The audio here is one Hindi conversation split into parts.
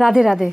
राधे राधे।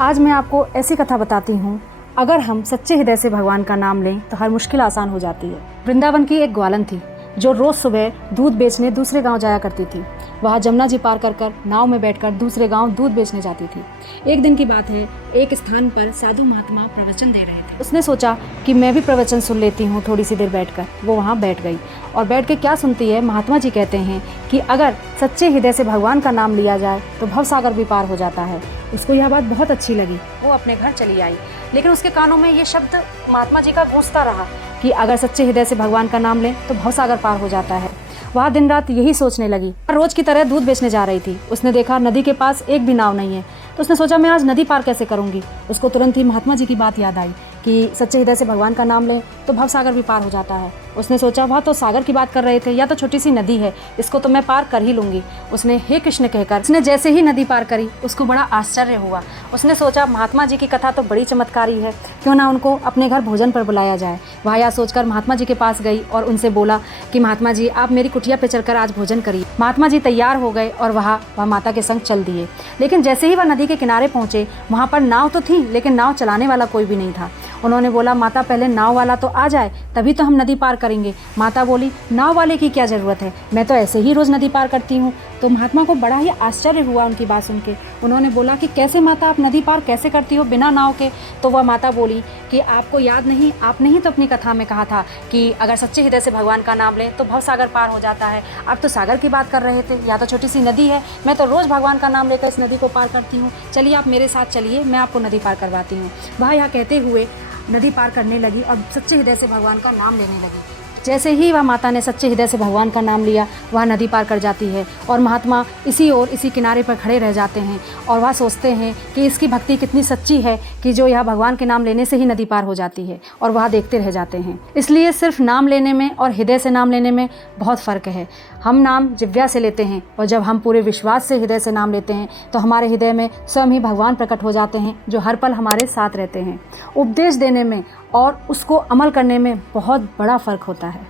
आज मैं आपको ऐसी कथा बताती हूँ, अगर हम सच्चे हृदय से भगवान का नाम लें तो हर मुश्किल आसान हो जाती है। वृंदावन की एक ग्वालन थी जो रोज़ सुबह दूध बेचने दूसरे गांव जाया करती थी। वह जमुना जी पार कर नाव में बैठकर दूसरे गांव दूध बेचने जाती थी। एक दिन की बात है, एक स्थान पर साधु महात्मा प्रवचन दे रहे थे। उसने सोचा कि मैं भी प्रवचन सुन लेती हूँ थोड़ी सी देर बैठकर। वो वहाँ बैठ गई और बैठ के क्या सुनती है, महात्मा जी कहते हैं कि अगर सच्चे हृदय से भगवान का नाम लिया जाए तो भवसागर भी पार हो जाता है। उसको यह बात बहुत अच्छी लगी। वो अपने घर चली आई, लेकिन उसके कानों में ये शब्द महात्मा जी का गूंजता रहा कि अगर सच्चे हृदय से भगवान का नाम लें तो भवसागर पार हो जाता है। वह दिन रात यही सोचने लगी। रोज की तरह दूध बेचने जा रही थी। उसने देखा नदी के पास एक भी नाव नहीं है, तो उसने सोचा मैं आज नदी पार कैसे करूंगी। उसको तुरंत ही महात्मा जी की बात याद आई कि सच्चे हृदय से भगवान का नाम लें तो भवसागर भी पार हो जाता है। उसने सोचा वह तो सागर की बात कर रहे थे, या तो छोटी सी नदी है, इसको तो मैं पार कर ही लूंगी। उसने हे कृष्ण कहकर उसने जैसे ही नदी पार करी, उसको बड़ा आश्चर्य हुआ। उसने सोचा महात्मा जी की कथा तो बड़ी चमत्कारी है, क्यों ना उनको अपने घर भोजन पर बुलाया जाए। वह यह सोचकर महात्मा जी के पास गई और उनसे बोला कि महात्मा जी आप मेरी कुटिया पे चलकर आज भोजन करिए। महात्मा जी तैयार हो गए और वह माता के संग चल दिए। लेकिन जैसे ही वह नदी के किनारे पहुंचे, वहाँ पर नाव तो थी, लेकिन नाव चलाने वाला कोई भी नहीं था। उन्होंने बोला माता पहले नाव वाला तो आ जाए तभी तो हम नदी पार करेंगे। माता बोली नाव वाले की क्या ज़रूरत है, मैं तो ऐसे ही रोज़ नदी पार करती हूँ। तो महात्मा को बड़ा ही आश्चर्य हुआ उनकी बात सुन के। उन्होंने बोला कि कैसे माता आप नदी पार कैसे करती हो बिना नाव के। तो वह माता बोली कि आपको याद नहीं, आपने ही तो अपनी कथा में कहा था कि अगर सच्चे हृदय से भगवान का नाम लें तो भवसागर पार हो जाता है। आप तो सागर की बात कर रहे थे, या तो छोटी सी नदी है, मैं तो रोज़ भगवान का नाम लेकर इस नदी को पार करती हूँ। चलिए आप मेरे साथ चलिए, मैं आपको नदी पार करवाती हूँ। वह यह कहते हुए नदी पार करने लगी और सच्चे हृदय से भगवान का नाम लेने लगी। जैसे ही वह माता ने सच्चे हृदय से भगवान का नाम लिया, वह नदी पार कर जाती है और महात्मा इसी किनारे पर खड़े रह जाते हैं और वह सोचते हैं कि इसकी भक्ति कितनी सच्ची है कि जो यह भगवान के नाम लेने से ही नदी पार हो जाती है, और वह देखते रह जाते हैं। इसलिए सिर्फ नाम लेने में और हृदय से नाम लेने में बहुत फ़र्क है। हम नाम जिह्वा से लेते हैं और जब हम पूरे विश्वास से हृदय से नाम लेते हैं तो हमारे हृदय में स्वयं ही भगवान प्रकट हो जाते हैं, जो हर पल हमारे साथ रहते हैं। उपदेश देने में और उसको अमल करने में बहुत बड़ा फ़र्क होता है।